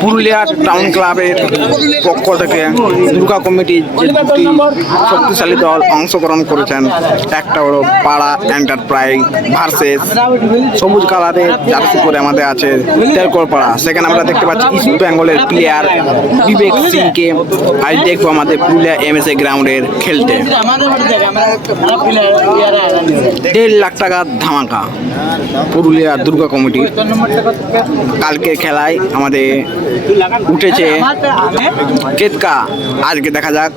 Purulia town ক্লাবের পক্ষ থেকে দুর্গা কমিটির যে দুটি শক্তিশালী দল অংশগ্রহণ করেছেন, একটা হলো পাড়া এন্টারপ্রাইজ ভার্সেস সবুজ কালারের জার্সি পরে আমাদের আছে তেলকল পাড়া। সেখানে আমরা দেখতে পাচ্ছি ইস্ট বেঙ্গলের প্লেয়ার বিবেক সিংকে আজ দেখবো আমাদের পুরুলিয়া এমএসএ গ্রাউন্ডের খেলতে। 1.5 লাখ টাকার ধামাকা পুরুলিয়া দুর্গা কমিটির। কালকের খেলায় আমাদের উঠেছে কেতকা। আজকে দেখা যাক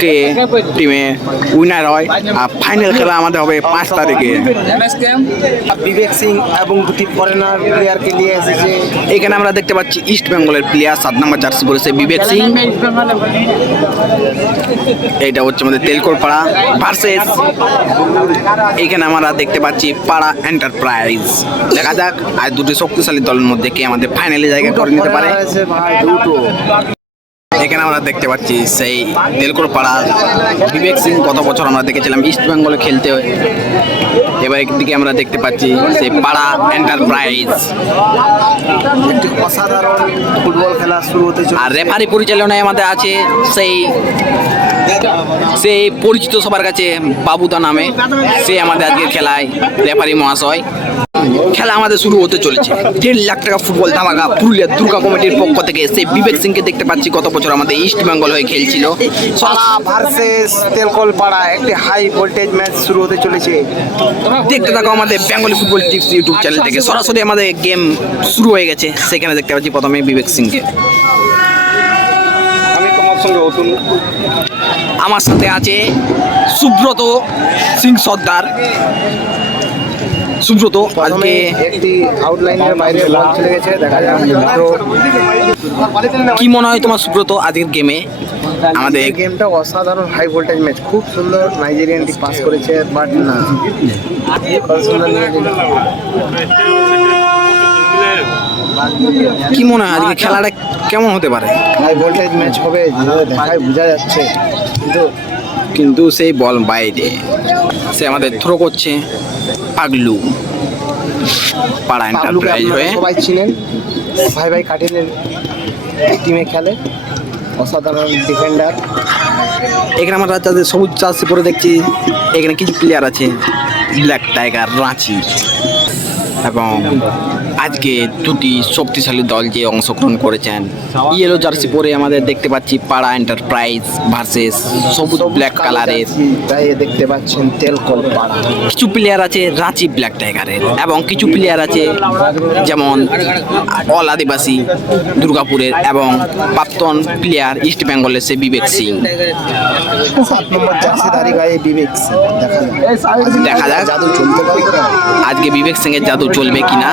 কে টিমে উইনার হয়। আর ফাইনাল খেলা আমাদের হবে 5 তারিখে। বিবেক সিং এবং দুটি ফরেনার প্লেয়ারকে নিয়ে এসেছে। এখানে আমরা দেখতে পাচ্ছি ইস্ট বেঙ্গলের প্লেয়ার 7 নম্বর জার্সি পরেছে বিবেক সিং। এইটা হচ্ছে আমাদের তেলকল পাড়া ভার্সেস এখানে আমরা দেখতে পাচ্ছি পাড়া এন্টারপ্রাইজ। দেখা যাক আর দুটি শক্তিশালী দলের মধ্যে কে আমাদের ফাইনালে জায়গা করে নিতে পারে। এখানে আমরা দেখতে পাচ্ছি সেই তেলকল পাড়া বিবেক সিং। গত বছর আমরা দেখেছিলাম ইস্ট বেঙ্গলে খেলতে। এবার একদিকে আমরা দেখতে পাচ্ছি সেই পাড়া এন্টারপ্রাইজ। একটি অসাধারণ ফুটবল খেলা শুরু হতে চলেছে। আর রেফারি পরিচালনায় আমাদের আছে সেই পরিচিত সবার কাছে বাবুদা নামে। সে আমাদের আজকের খেলায় রেফারি মহাশয়। খেলা আমাদের শুরু হতে চলেছে। 1.5 লাখ টাকা ফুটবল ধামাকা পুরুলিয়া দুর্গা কমিটির পক্ষ থেকে। সেই বিবেক সিংকে দেখতে পাচ্ছি গত বছর আমাদের ইস্ট বেঙ্গল হয়ে খেলছিল। পাড়া ভার্সেস তেলকল পাড়া একটি হাই ভোল্টেজ ম্যাচ শুরু হতে চলেছে। দেখতে থাকো আমাদের Bengali football tips YouTube channel থেকে। সরাসরি আমাদের গেম শুরু হয়ে গেছে। সেখানে দেখতে পাচ্ছি প্রথমে বিবেক সিংকে। আমি তোমার সঙ্গে অতুল। আমার সাথে আছে সুব্রত সিং সর্দার। সুব্রত আজকে একটি আউটলাইনের বাইরে বল চলে গেছে। দেখা যাক কি মনে হয় তোমার সুব্রত আজকের গেমে? আমাদের এই গেমটা অসাধারণ হাই ভোল্টেজ ম্যাচ। খুব সুন্দর নাইজেরিয়ানটি পাস করেছে, বাট না কি মনে হয় আজকে খেলাটা কেমন হতে পারে? হাই ভোল্টেজ ম্যাচ হবে দেখায় বোঝা যাচ্ছে, কিন্তু সেই বল বাইরে। সে আমাদের থ্রো করছে পাগলু পাড়া এন্টারপ্রাইজ হয়ে। সবাই চিনেন, ভাই ভাই কাটিনের টিমে খেলে, অসাধারণ ডিফেন্ডার। এখানে আমরা যাদের সবুজ জার্সি পরে দেখছি, এখানে কিছু প্লেয়ার আছে ব্ল্যাক টাইগার রাঁচি। এবং আজকে দুটি শক্তিশালী দল যে অংশগ্রহণ করেছেন, ইয়েলো জার্সি পরে আমাদের দেখতে পাচ্ছি পাড়া এন্টারপ্রাইজ ভার্সেস সবুজ ব্ল্যাক কালারের। তাই দেখতে পাচ্ছেন তেলকল পাড়া। কিছু প্লেয়ার আছে রাঁচি ব্ল্যাক টাইগারের এবং কিছু প্লেয়ার আছে যেমন অল আদিবাসী দুর্গাপুরের এবং প্রাক্তন প্লেয়ার ইস্ট বেঙ্গলের সে বিবেক সিং। 7 নম্বর জার্সিধারী গায়ে বিবেক সিং। দেখা যাক জাদু চলতে পারে আজকে বিবেক সিং এর জাদু চলবে কিনা।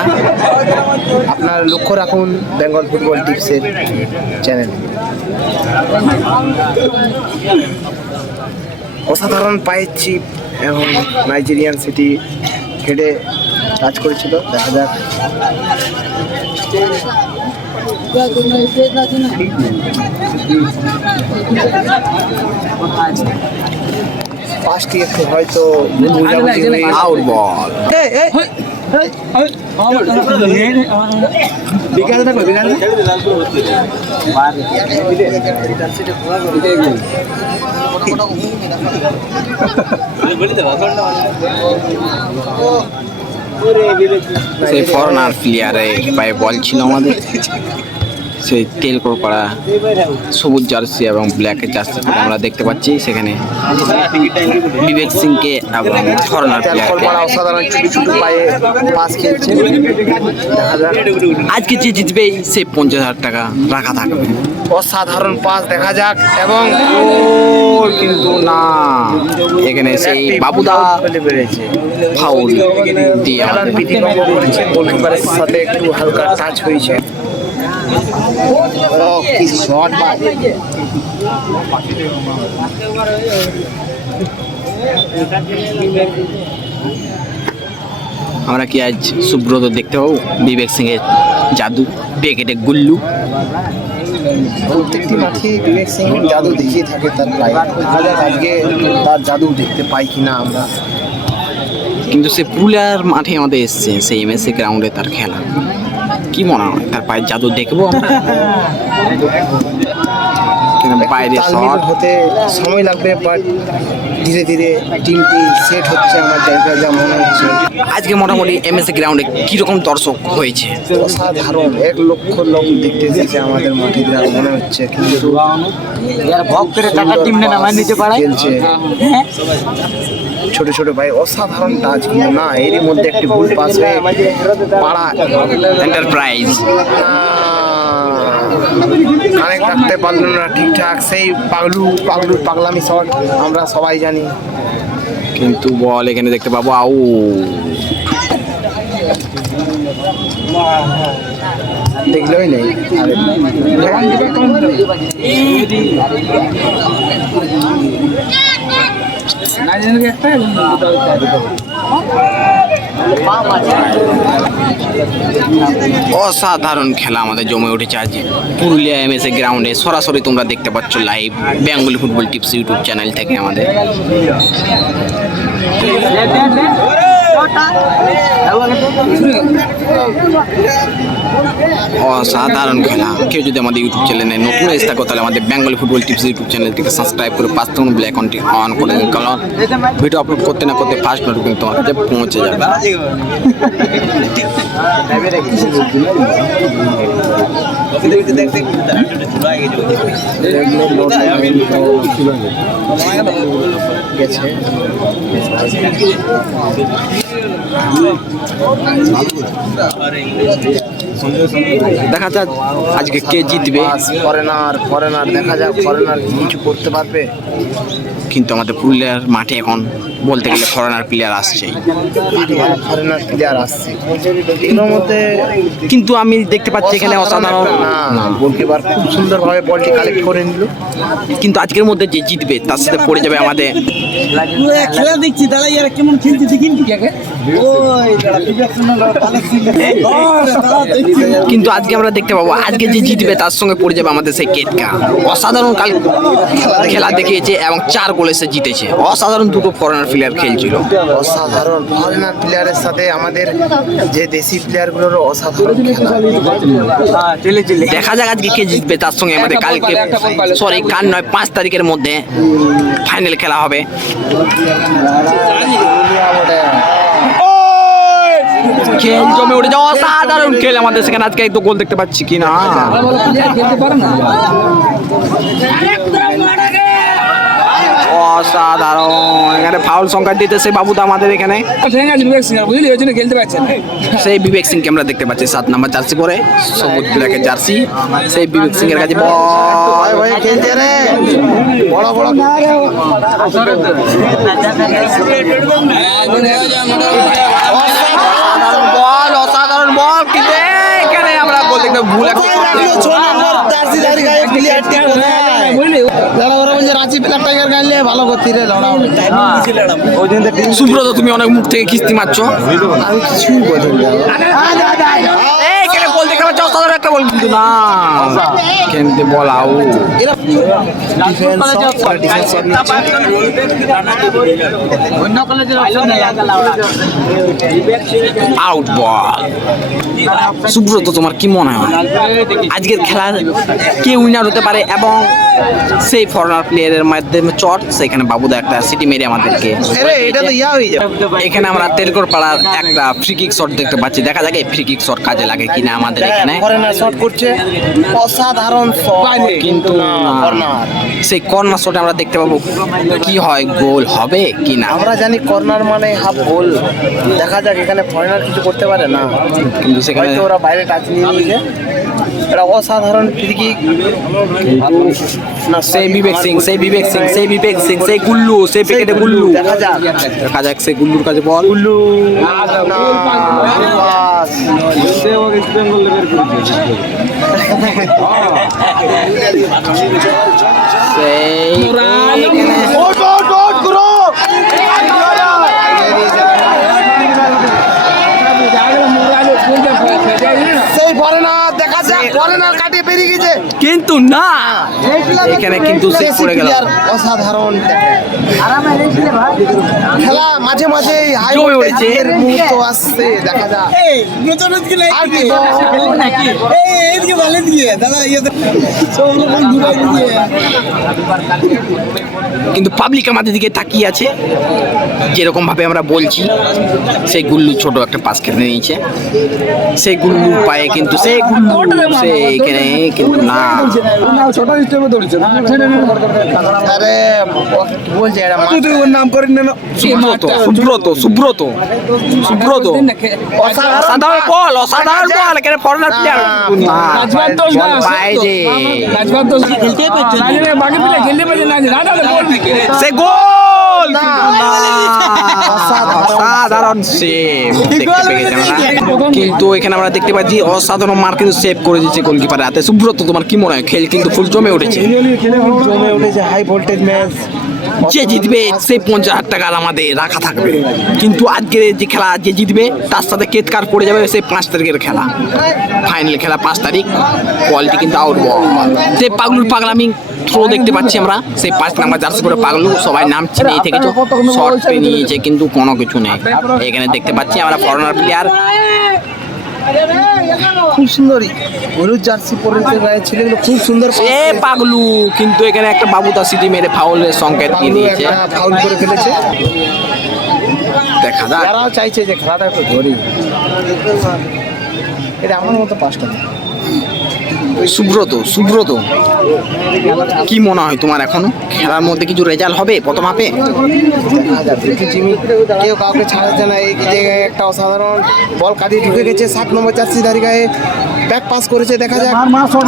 আপনার লক্ষ্য রাখুন বেঙ্গল ফুটবল টিপসের চ্যানেল। অসাধারণ পায়ের চিপ এবং নাইজেরিয়ান সিটি হেডে কাজ করেছিল। দেখা যাক পাঁচটি একটু হয়তো আউট বল। সেই ফরেনার প্লেয়ারে পায়ে বল ছিল আমাদের। সেই তেলকল পাড়া সবুজ জার্সি এবং ব্ল্যাকের জার্সি আমরা দেখতে পাচ্ছি। সেখানে বিবেক সিংকে এবং ফরেনার প্লেয়ারকে। অসাধারণ ছোট ছোট পায়ে পাস খেলছে। দেখা যাক আজকে যে জিতবে সে 50,000 টাকা রাখা থাকবে। অসাধারণ পাস দেখা যাক এবং কিন্তু না, এখানে সেই বাবুদা বেড়েছে ফাউল দিয়ে আমাদের বিধিভঙ্গ করেছে। গোলকিপারের সাথে একটু হালকা টাচ হয়েছে। কি শট! আমরা কি আজ সুব্রত দেখতে পাবো বিবেক সিং এর জাদু বেকেটে গুল্লু? প্রত্যেকটি মাঠে বিবেক সিং জাদু দেখিয়ে থাকে তার পায়ে। আজকে তার জাদু দেখতে পাই কিনা আমরা। কিন্তু সে পুরুলিয়ার মাঠে আমাদের এসছে, সেই এমএসএ গ্রাউন্ডে তার খেলা। কি মনে হয় তার পায়ের জাদু দেখবো আমরা? কেন বাইরে তালমিল শট হতে সময় লাগবে, বাট ধীরে ধীরে টিমটি সেট হচ্ছে আমার জায়গায় যা মনে হচ্ছে। আজকে মোটামুটি এমএসএ গ্রাউন্ডে কিরকম দর্শক হয়েছে? অসাধারণ, 1 লক্ষ লোক দেখতে এসেছে আমাদের মাঠে যা মনে হচ্ছে। কিন্তু খেলছে ছোট ছোট ভাই, অসাধারণ টাচ, কিন্তু না এরই মধ্যে একটি ভুল পাস হয়ে পাড়া এন্টারপ্রাইজ কানেক্ট রাখতে পারলো না ঠিকঠাক। সেই পাগলামি শট আমরা সবাই জানি। কিন্তু বল এখানে দেখতে পাবো আউ দেখলেই নেই। অসাধারণ খেলা আমাদের জমে উঠেছে আজ পুরুলিয়া এমএসএ গ্রাউন্ডে। সরাসরি তোমরা দেখতে পাচ্ছ live Bengali football tips YouTube channel থেকে আমাদের। অসাধারণ খেলা। কেউ যদি আমাদের ইউটিউব চ্যানেলে নতুন এসে থাকো তাহলে আমাদের বেঙ্গলি ফুটবল টিপস ইউটিউব চ্যানেলটিকে সাবস্ক্রাইব করে পাঁচ তখন ব্ল্যাক আইকনটি অন করে দিন, কারণ ভিডিও আপলোড করতে না করতে ফার্স্ট নোটিফিকেশন তোমার কাছে পৌঁছে যাবে। গেছে দেখা যাক আজকে কে জিতবে। ফরেনার দেখা যাক ফরেনার কিছু করতে পারবে। কিন্তু আমাদের পুরুলিয়ার মাঠে এখন বলতে গেলে ফরেনার প্লেয়ার আসছেই। ফরেনার প্লেয়ার আসছে এর মধ্যে, কিন্তু আমি দেখতে পাচ্ছি এখানে অসাধারণ না গোলকিপার খুব সুন্দরভাবে বলটি কালেক্ট করে নিল। কিন্তু আজকের মধ্যে যে জিতবে তার সাথে পড়ে যাবে আমাদের খেলা দেখছি তারা ইয়ারা কেমন খেলছে দেখিন কি আগে। কিন্তু আজকে আমরা দেখতে পাবো আজকে যে জিতবে তার সঙ্গে পড়ে যাবে আমাদের সেই কেটকা। অসাধারণ কাল খেলা দেখিয়েছে এবং 4 গোলে সে জিতেছে। অসাধারণ দুটো ফরেনার প্লেয়ার খেলছিল। অসাধারণ ফরেনার প্লেয়ারের সাথে আমাদের যে দেশি প্লেয়ারগুলোরও অসাধারণ খেলা। দেখা যাক আজকে কে জিতবে তার সঙ্গে আমাদের কালকে কাল নয় 5 তারিখের মধ্যে ফাইনাল খেলা হবে। খেল জমে উঠে যাওয়া অসাধারণ খেল আমাদের সেখানে। আজকে একটু গোল দেখতে পাচ্ছি কি না? অসাধারণ এখানে ফাউল সংখ্যা দিতেছে বাবুদা আমাদের এখানে। খেলতে পারছেন সেই বিবেক সিংকে আমরা দেখতে পাচ্ছি 7 নাম্বার জার্সি পরে, সবুজ ব্ল্যাকের জার্সি। সেই বিবেক সিং এর কাছে খেলছে রে বড় বড় অসাধারণ বল কিন্তু এখানে আমরা গোল দেখতে ভুল ভালো করতে রে। সুব্রত তুমি অনেক মুখ থেকে কিস্তি মারছো। আমি কিছুই বলিনি। এখানে গোল দেখতে পাচ্ছ অসাধারণ একটা বল কিন্তু না খেলতে বল আউট। আউট বল। সুব্রত তোমার কি মনে হয় আজকের খেলার কে উইনার হতে পারে? এবং সেই ফরেনার প্লেয়ারের মাধ্যমে চট সেখানে বাবুদা একটা সিটি মেরে আমাদেরকে। এটা তো ইয়া হয়ে যাবে। এখানে আমরা তেলকর পাড়ার একটা ফ্রি কিক শট দেখতে পাচ্ছি। দেখা যাক এই ফ্রি কিক শট কাজে লাগে কিনা আমাদের এখানে। ফরেনার শট করছে অসাধারণ শট, কিন্তু না কর্নার। সেই কর্নার শটে আমরা দেখতে পাবো কি হয়, গোল হবে কি না। আমরা জানি কর্নার মানে হাফ গোল। দেখা যাক এখানে ফরেনার কিছু করতে পারে না, কিন্তু সেখানে হয়তো ওরা বাইরে টাচ নিয়ে নিয়েছে। এটা অসাধারণ ফ্রি কিক। সেই বিবেক সিং সেই গুল্লু সেই প্যাকেটে গুল্লু। দেখা যাক দেখা যাক সেই গুল্লুর কাছে বল। গুল্লু না পাস। সেই ফরেনার দেখা যাক কর্নার কাটিয়ে বেরিয়ে গেছে কিন্তু না, এখানে কিন্তু সেভ করে গেল। অসাধারণ খেলা, মাঝে মাঝে হাই জমে উঠেছে। ভোল্টেজের মুহূর্ত আসছে, দেখা যাক। এই নতুন কি লাইক আর কি এই এদিকে ভালো দিয়ে দাদা ইয়ে সব লোক ঘুরাই দিয়ে কিন্তু পাবলিক আমাদের দিকে তাকিয়ে আছে, যেরকম ভাবে আমরা বলছি। সেই গুল্লু ছোট একটা পাস খেলে নিয়েছে, সেই গুল্লুর পায়ে কিন্তু সেই গুল্লু সে এখানে কিন্তু না। আরে বলছে এরা ওর নাম করে নেন সুব্রত সুব্রত সুব্রত সুব্রত অসাধারণ বল, অসাধারণ বল, এখানে ফরেনার প্লেয়ার না বাইরে। খেলতে পারছো না সে গোল অসাধারণ সেভ দেখতে পেয়েছি আমরা। কিন্তু এখানে আমরা দেখতে পাচ্ছি অসাধারণ মার কিন্তু সেভ করে দিচ্ছে গোলকিপারের হাতে। সুব্রত, তোমার কি মনে হয় খেল কিন্তু ফুল জমে উঠেছে? জমে উঠেছে, হাই ভোল্টেজ ম্যাচ। যে জিতবে সেই 50,000 টাকা আমাদের রাখা থাকবে। কিন্তু আজকের যে খেলা যে জিতবে তার সাথে কেতকার পড়ে যাবে সেই 5 তারিখের খেলা, ফাইনাল খেলা 5 তারিখ। কোয়ালিটি কিন্তু আউট বল। সেই পাগলুর পাগলামি থ্রো দেখতে পাচ্ছি আমরা, সেই 5 নাম্বার জার্সি পরে পাগলু, সবাই নাম চিনেই থেকেছে, শর্ট নিয়েছে কিন্তু কোনো কিছু নেই। এখানে দেখতে পাচ্ছি আমরা ফরেনার প্লেয়ার খুব সুন্দরই হলুদ জার্সি পরে ছেলেগুলো খুব সুন্দর এ পাগলু, কিন্তু এখানে একটা বাবুতা সিটি মেরে ফাউলের সংকেত দিয়ে দিয়েছে। ফাউল করে ফেলেছে। দেখা যাক। তারাও চাইছে যে খেলাটা একটু ধরি, এটা আমার মতো 5টা। সুব্রত সুব্রত, কি মনে হয় তোমার এখনো খেলার মধ্যে কিছু রেজাল্ট হবে প্রথম হাফে? জিমি কেউ কাউকে ছাড়াচ্ছে না। এই জায়গায় একটা অসাধারণ বল কাটিয়ে ঢুকে গেছে 7 নম্বর জার্সি ধারী গায়ে, ব্যাক পাস করেছে, দেখা যাক।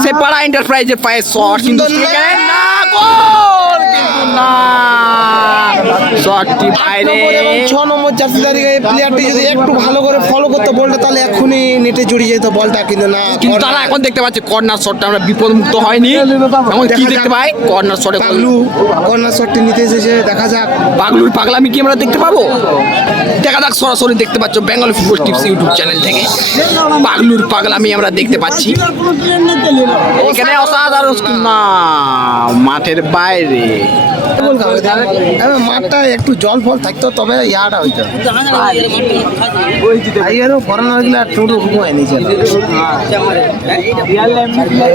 সে পাড়া এন্টারপ্রাইজের পায়ে শট কিন্তু সুন্দর সেখানে না, গোল কিন্তু না, শটটি বাইরে। 6 নম্বর জার্সি ধারী গায়ে প্লেয়ারটি যদি একটু ভালো করে ফলো করতো বলটা, তাহলে এক্ষুনি নেটে জড়িয়ে যেত বলটা, কিন্তু না। কিন্তু তারা এখন দেখতে পাচ্ছে কর্নার শটটা আমরা বিপদমুক্ত হয়নি। এমন কি দেখতে পাই কর্নার শটে পাগলু কর্নার শটটি নিতে এসেছে, দেখা যাক। পাগলুর পাগলামি কি আমরা দেখতে পাবো? দেখা যাক, সরাসরি দেখতে পাচ্ছ Bengal football tips YouTube channel থেকে পাগলুর পাগলামি আমরা দেখতে পাচ্ছি। এখানে অসাধারণ না, মাঠের বাইরে। মাঠটা একটু জল ফল থাকতো তবে ইয়াটা হইতো। ফরেনার গুলা টোটো ঘুমায় নিচে,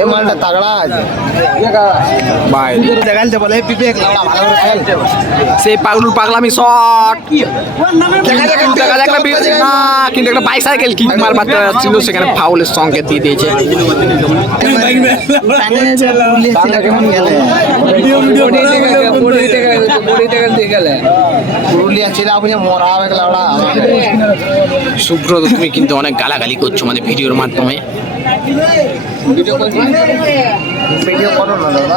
এই মালটা তাগড়া আছে। বাইরে দেখাইতে বলে বিবেক লাউড়া ভালো করে খেল। সেই পাগলুর পাগলামি শট দেখা যাক না, কিন্তু একটা বাইসাইকেল কিক মার বাচ্চা ছিল, সেখানে ফাউলের সংকেত দিয়ে দিয়েছে। পুরুলিয়া ছিল আপনি মরা হবে লাউড়া। সুব্রত, তুমি কিন্তু অনেক গালাগালি করছো আমাদের ভিডিওর মাধ্যমে। ভিডিও করো না দাদা,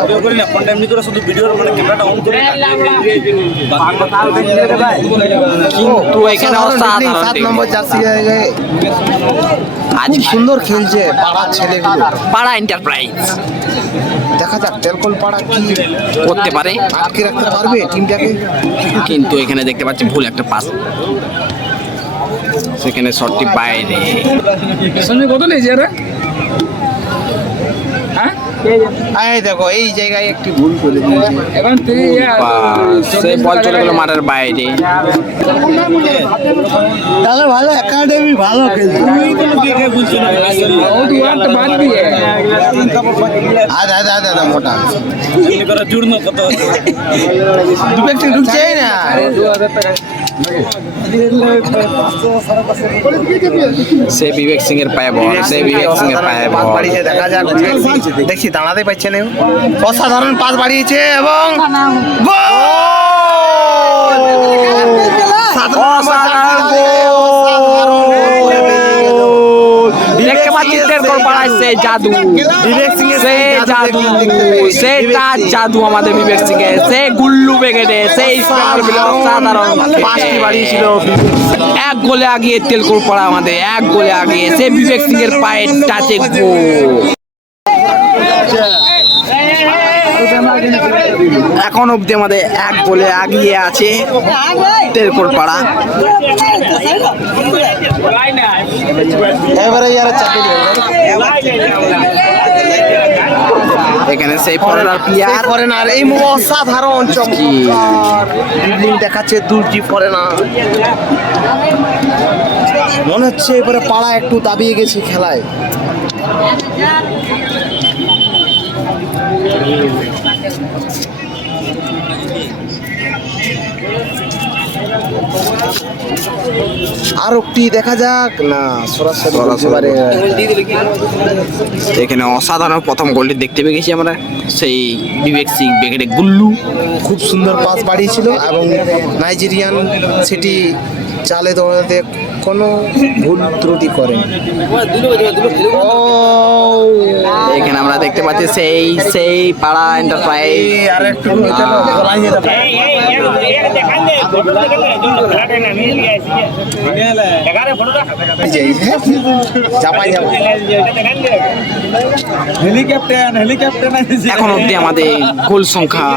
কিন্তু এখানে অসাধারণ 7 নম্বর জার্সি গায়ে আজ সুন্দর খেলছে পাড়ার ছেলেগুলো। পাড়া এন্টারপ্রাইজ দেখা যাক তেলকল পাড়া কি করতে পারে, আটকে রাখতে পারবে টিমটাকে। কিন্তু এখানে দেখতে পাচ্ছি ভুল একটা পাস, সেখানে শটটি বাইরে। কত নেই যারা এই দেখো এই জায়গায় একটি ভুল করে দিয়েছে। এখন সে বল চলে গেল মাঠের বাইরে। তাহলে ভালো একাডেমি ভালো খেলছে। আদা মোটা ঢুকছে না। সে বিবেক সিং এর পায়ে বল, সে বিবেক সিং এর পায়ে পাস বল। বাড়িয়েছে, দেখা যাক। দেখছি দাঁড়াতে পারছে না, অসাধারণ পাস বাড়িয়েছে এবং গোল! অসাধারণ দেখতে পাচ্ছি তেলকল পাড়ায় সেই জাদু, বিবেক সিং সেই জাদু, সেটা জাদু আমাদের বিবেক সিং এর, সেই গুল্লু বেগেটে, সেই অসাধারণ 5টি বাড়িয়েছিল। 1 গোলে আগিয়ে তেলকল পাড়া আমাদের, 1 গোলে আগিয়ে, সেই বিবেক সিং এর পায়ে টাচে গোল। এখন অব্দি আমাদের 1 গোলে আগিয়ে আছে তেলকল পাড়া। এবারে ইয়ার চাকরি এখানে সেই ফরেনার প্লেয়ার ফরেনার এই অসাধারণ চমৎকার ড্রিবলিং দেখাচ্ছে দুটি ফরেনার। মনে হচ্ছে এবারে পাড়া একটু দাবিয়ে গেছে খেলায়। আর একটি দেখা যাক না সরাসরি একেবারে এখানে অসাধারণ প্রথম গোলটি দেখতে পেয়ে গেছি আমরা, সেই বিবেক সিং ব্যাকেটে গুল্লু। খুব সুন্দর পাস বাড়িয়েছিল এবং নাইজেরিয়ান সেটি চালে দৌড়াতে কোনো ভুল ত্রুটি করেন। এখানে আমরা দেখতে পাচ্ছি সেই পাড়া এন্টারপ্রাইজ আর একটু এখন অব্দি আমাদের গোল সংখ্যা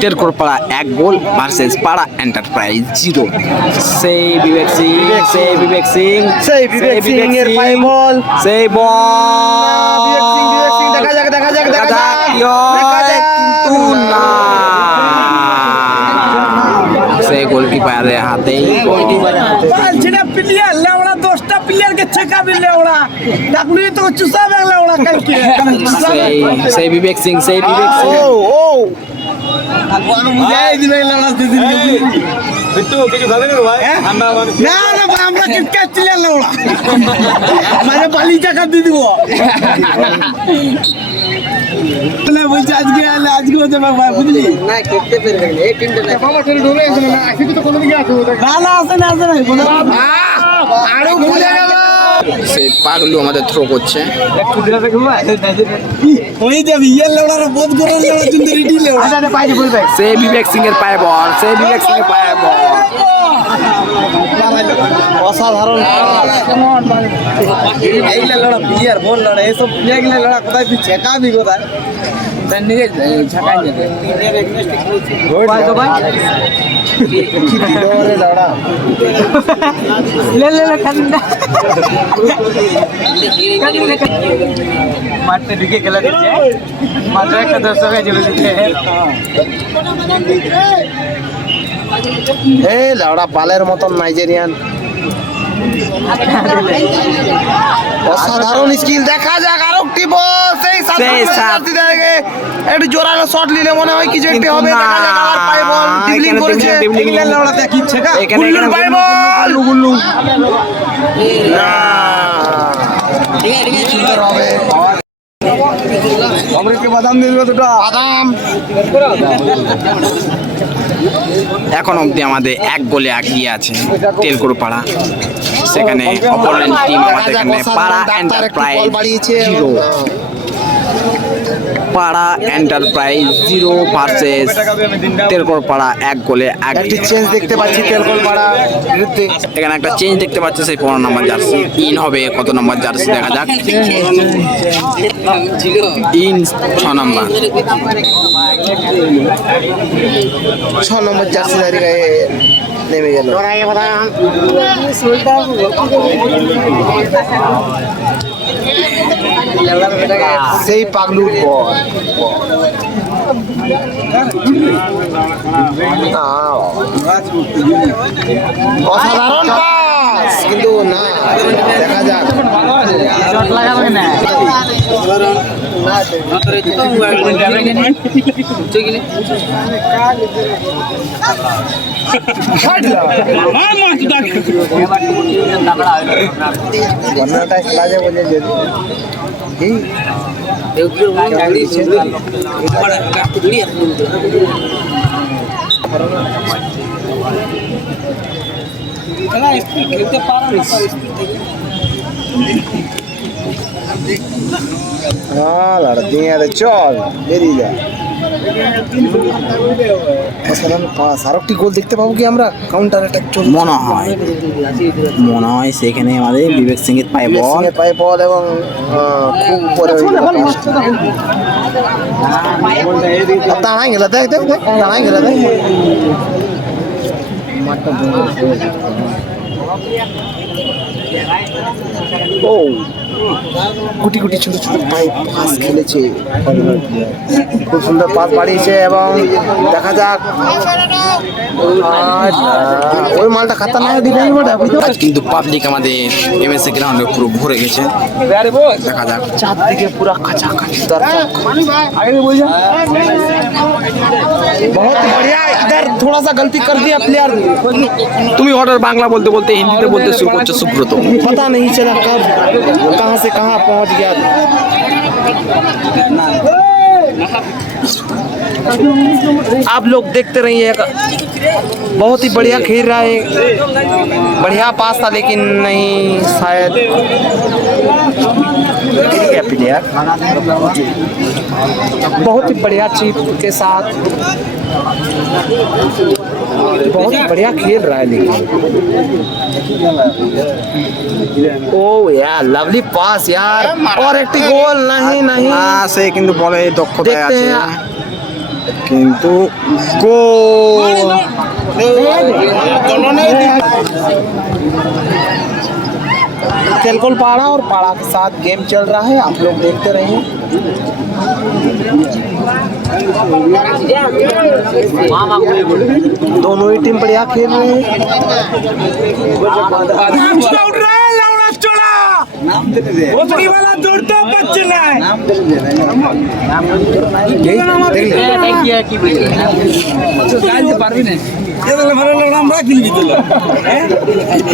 টেরকোর পাড়া 1 গোল ভার্সেস পাড়া এন্টারপ্রাইজ 0। সেই বিবেক সিং এর পায়ে বল। সেই বিবেক সিং দেখা যাক কি হয়, কিন্তু না, সেই গোলকিপারের হাতেই সেটা প্লেয়ার লেওড়া 10টা প্লেয়ারকে ছেকা দিলে ওরা ডাকলি তো চুষাবে লেওড়া কালকে সেই বিবেক সিং বুঝাই দিবে লেওড়া দিদিন না ভাই আমরা ক্রিকেট প্লেয়ার লেওড়া মানে বালি টাকা দিয়ে দিব বলছি আজকে হতে পারবা বুঝলি না খেলতে পারবে না এই টিমটা না বাবা ছেড়ে ঢুকে গেছে না আসি তো কোন দিকে আছে না আসে না বলো আরো ভুলে গেল। সেই পাগলু আমাদের থ্রো করছে, ওই যে ইয়ের লেওড়ার বোধ করে লেওড়া কিন্তু রেডি লেওড়া পাইছে বলবে সেই বিবেক সিং এর পায়ে বল, অসাধারণ এই লেওড়া প্লেয়ার বল লেওড়া এসব প্লেয়ার গুলো লেওড়া কোথায় তুই ছেকাবি কোথায় নিজে ছেকাই যাবে মাঠে ঢুকে খেলা দিচ্ছে মাত্র একটা দর্শক চলে দিচ্ছে লাউড়া বালের মতন নাইজেরিয়ান অসাধারণ স্কিল দেখা যাক আর একটি বল সেই সাথে থেকে একটু জোরালো শট নিলে মনে হয় কিছু একটা হবে। দেখা যাক আর পায়ে বল ড্রিবলিং করেছে লেওড়া দেখিচ্ছে গুল্লুর পায়ে বল না সুন্দর হবে অমৃতকে বাদাম দিয়ে দিবে দুটো বাদাম। এখন অবধি আমাদের 1 গোলে এগিয়ে আছে তেলকুর পাড়া। সেখানে অপোনেন্ট টিম আমাদের এখানে পাড়া এন্টারপ্রাইজ 0, পাড়া এন্টারপ্রাইজ 0 ভার্সেস তেলকুর পাড়া 1 গোলে একটি চেঞ্জ দেখতে পাচ্ছি তেলকল পাড়া বিরুদ্ধে। এখানে একটা চেঞ্জ দেখতে পাচ্ছি, সেই 15 নম্বর জার্সি ইন হবে। কত নম্বর জার্সি দেখা যাক, ইন 6 নম্বর। 6 নম্বর জার্সি দাঁড়িয়ে নেমে গেল। সেই পাগলুর বল অসাধারণ পাস, কিন্তু না দেখা যাক বন্যাটা খেলা যায় বলে এই খেলতে পারো হ্যাঁ লড়তে আরে চল বেরিয়ে যা। আরেকটি গোল দেখতে পাবো কি আমরা? কাউন্টার অ্যাটাক চলছে মনে হয় সেখানে আমাদের বিবেক সিং এর পায়ে বল, পায়ে বল এবং খুব পরে দাঁড়াই গেল। দেখ দেখ দেখ দাঁড়াই গেল। দেখ ও কোটি কোটি ছোট ছোট পাস খেলেছে, খুব সুন্দর পাস বাড়িয়েছে এবং দেখা যাক ওই মালটা খাতারনাক ডিফেন্স বটে। আজ কিন্তু পাবলিক আমাদের এমএসএ গ্রাউন্ডে পুরো ভরে গেছে, দেখা যাক। চারদিকে পুরো কাছাকাছি दर्शक, बहुत बढ़िया। इधर थोड़ा सा गलती कर दिया प्लेयर, তুমি হঠাৎ বাংলা বলতে বলতে হিন্দিতে বলতে শুরু করছো সুব্রত। पता नहीं चला कब कहां से कहां पहुंच गया। आप लोग देखते रहिए, बहुत ही बढ़िया खेल रहा है, बढ़िया पास था लेकिन नहीं शायद गिर गया प्लेयर। बहुत ही बढ़िया चीप के साथ बहुत ही बढ़िया खेल रहा है लेकिन ओ यार लवली पास यार, और एक गोल नहीं नहीं। সে কিন্তু বলে দক্ষতায় देखते আছে, हैं কিন্তু গোল। तेलकोल पाड़ा और पाड़ा के साथ गेम चल रहा है, आप लोग देखते रहिए। दोनों ही टीम बढ़िया खेल रहे हैं।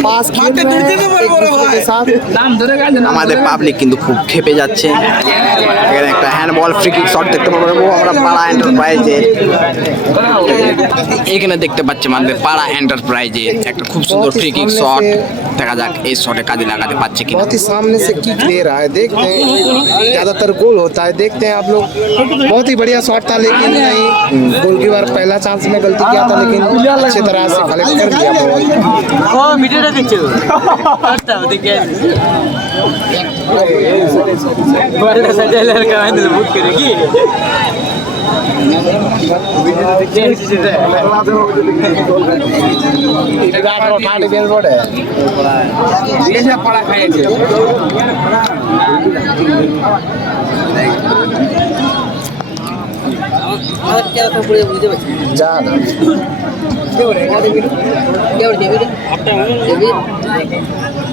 पास खेल रहे हैं एक दूसरे के साथ। আমাদের পাবলিক কিন্তু খুব খেপে যাচ্ছে। এখানে একটা হ্যান্ডবল ফ্রি কিক শট দেখতে পাবো আমরা পাড়া এন্টারপ্রাইজে। এখানে দেখতে পাচ্ছি আমাদের পাড়া এন্টারপ্রাইজে একটা খুব সুন্দর ফ্রি কিক শট, দেখা যাক এই শটে কাজে লাগাতে পারছে কিনা। बहुत ही सामने से किक ले रहा है, देखते हैं ज्यादातर गोल होता है, देखते हैं आप लोग। बहुत ही बढ़िया शॉट था लेकिन नहीं, गोलकीपर पहला चांस में गलती किया था लेकिन अच्छी तरह से कलेक्ट कर दिया बॉल।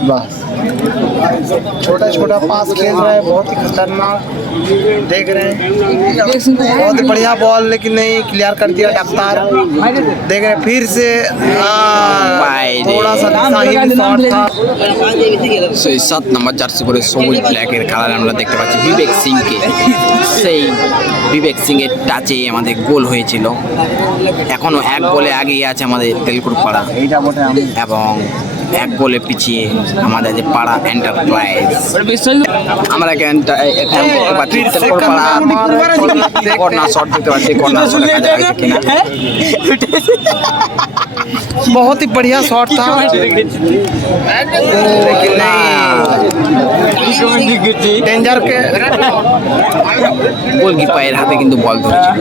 बस छोटा छोटा पास खेल रहा है, बहुत ही खतरनाक देख रहे हैं। बहुत ही बढ़िया बॉल लेकिन नहीं, क्लियर कर दिया डॉक्टर। देख रहे हैं फिर से थोड़ा सा दिशाहीन शॉट था। সেই 7 নম্বর জার্সি পরে সবুজ ব্ল্যাকের কালার আমরা দেখতে পাচ্ছি বিবেক সিংকে। সেই বিবেক সিং এর টাচে আমাদের গোল হয়েছিল। এখনো এক গোলে আগিয়ে আছে আমাদের তেলকুর পাড়া এবং এক গোলে পিছিয়ে আমাদের যে পাড়া এন্টারপ্রাইজ। আমরা এখানে দেখতে পাচ্ছি তেলকুর পাড়া কর্নার শট দেখতে পাচ্ছি, কর্নার শট কিনা। बहुत ही बढ़िया शॉट था लेकिन नहीं, डेंजर के গোলকিপারের হাতে কিন্তু বল ধরেছিল।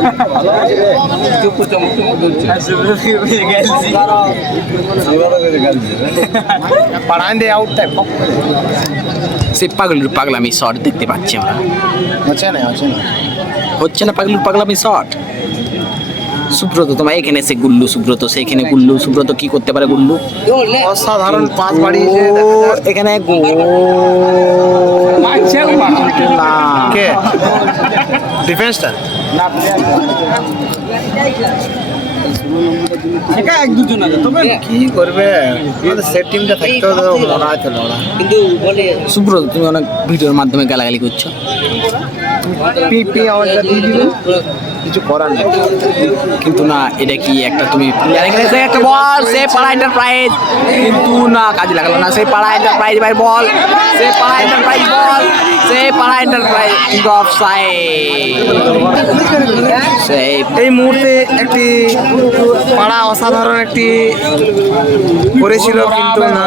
पढ़ाएंगे आउट टाइप সেই পাগলামি শট দেখতে পাচ্ছি আমরা। अच्छा नहीं হচ্ছে না পাগলামি শট। সুব্রত তোমার এখানে এসে গুল্লু, সুব্রত সেইখানে গুল্লু। সুব্রত কি করতে পারে গুল্লু? অসাধারণ পাস বাড়িয়েছে এখানে কে ডিফেন্সটা এক দুজন আছে, তবে কি করবে আমাদের সেট টিমটা থাকতে তো মনে হয় চলো ওরা। কিন্তু সুব্রত তুমি অনেক ভিডিওর মাধ্যমে গালাগালি করছো। পিপি আমাদের দিয়ে দিবে, কিছু করার নেই। কিন্তু না, এটা কি একটা তুমি একটা বল সে পাড়া এন্টারপ্রাইজ, কিন্তু না কাজে লাগালো না। সেই পাড়া এন্টারপ্রাইজ ভাই বল, সে পাড়া এন্টারপ্রাইজ বল, সে পাড়া এন্টারপ্রাইজ অফসাইড। সেই এই মুহূর্তে একটি পাড়া অসাধারণ একটি করেছিল কিন্তু না।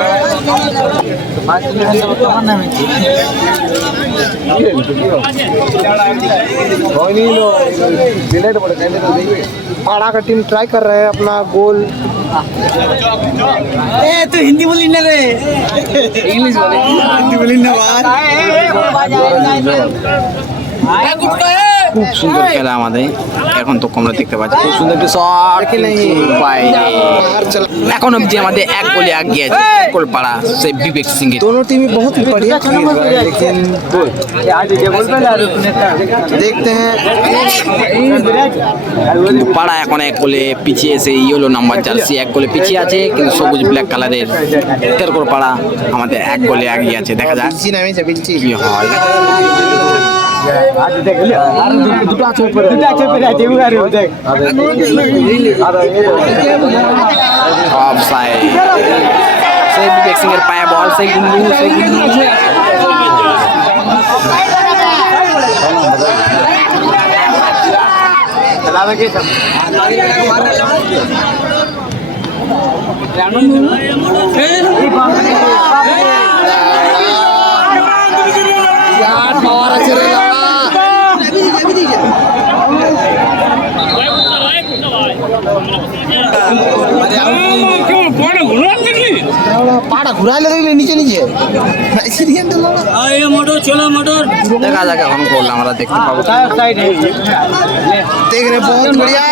पाड़ा का टीम ट्राई कर रहे हैं अपना गोल। ए तू हिंदी बोली ना रे, इंग्लिश बोले, हिंदी बोली ना খুব সুন্দর খেলা আমাদের এখন তো আমরা দেখতে পাচ্ছি খুব সুন্দর একটা শট এখন অব্দি আমাদের এক গোলে এগিয়ে আছে কোলপাড়া সেই বিবেক সিং এর दोनों टीम बहुत बढ़िया खेल रहा है, लेकिन देखते हैं। কিন্তু পাড়া এখন এক গোলে পিছিয়ে এসে ইয়েলো নাম্বার জার্সি এক গোলে পিছিয়ে আছে কিন্তু সবুজ ব্ল্যাক কালারের তেরকোর পাড়া আমাদের এক গোলে এগিয়ে আছে দেখা যাক बिल्ची नामी बिल्ची কি হয় অফসাইড সেই বিবেক সিং এর পায়ে বল সেই গুন্ডু पाड़ा घुरा ले रही नीचे नीचे দেখা যাক এখন গোল আমরা দেখতে পাবো देख रहे बहुत बढ़िया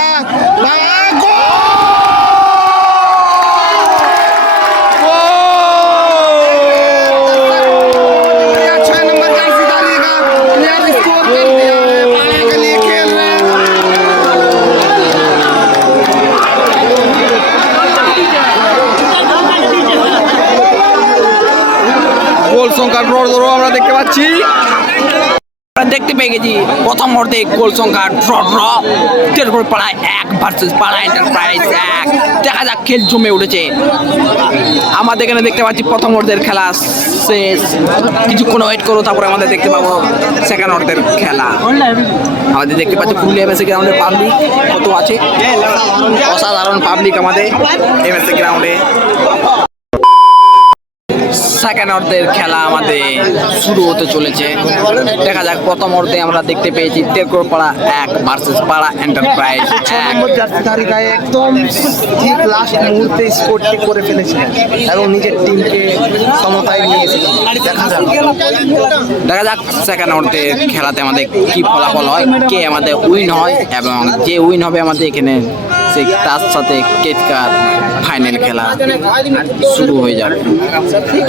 গোল সংখ্যা ড্র আমরা দেখতে পাচ্ছি আমরা দেখতে পেয়ে গেছি প্রথম মুহূর্তে গোল সংখ্যা ড্র তেরকোর পাড়ায় এক ভার্সেস পাড়া এন্টারপ্রাইজ এক দেখা যাক খেল জমে উঠেছে আমাদের এখানে দেখতে পাচ্ছি প্রথম অর্ধের খেলা শেষ কিছুক্ষণ ওয়েট করো তারপরে আমাদের দেখতে পাবো সেকেন্ড অর্ধের খেলা আমাদের দেখতে পাচ্ছি পুরুলিয়া এমএসএ গ্রাউন্ডে পাবলিক কত আছে অসাধারণ পাবলিক আমাদের এমএসএ গ্রাউন্ডে সেকেন্ড অর্ধের খেলা আমাদের শুরু হতে চলেছে দেখা যাক প্রথম অর্ধে আমরা দেখতে পেয়েছি তেরকোর পাড়া এক ভার্সেস পাড়া এন্টারপ্রাইজ এক জার্সিধারী গায়ে একদম ঠিক লাস্ট মুহূর্তে স্কোরটি করে ফেলেছিলেন এবং নিজের টিমকে সমতায় নিয়ে এসেছিলেন দেখা যাক সেকেন্ড অর্ধের খেলাতে আমাদের কি ফলাফল হয় কে আমাদের উইন হয় এবং যে উইন হবে আমাদের এখানে সেই তার সাথে কেটকার ফাইনাল খেলা শুরু হয়ে যাবে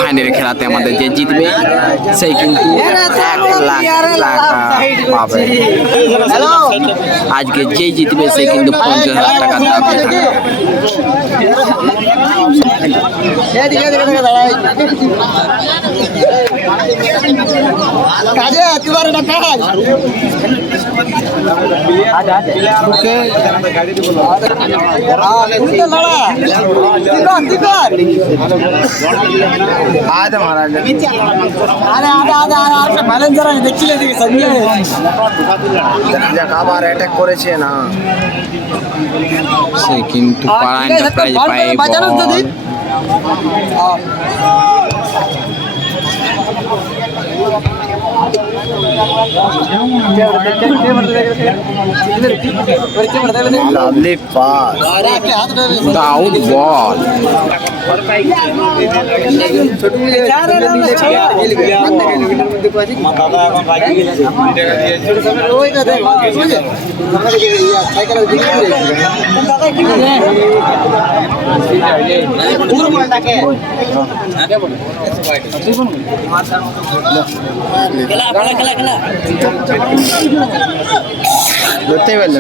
ফাইনাল খেলাতে আমাদের যে জিতবে সেই কিন্তু 1,00,000 টাকা পাবে আজকে যে জিতবে সেই কিন্তু 50,000 টাকা দাবি থাকবে আবার অ্যাটাক করেছে না সে কিন্তু পাড়া এন্টারপ্রাইজ পায় বল lovely pass Down ball.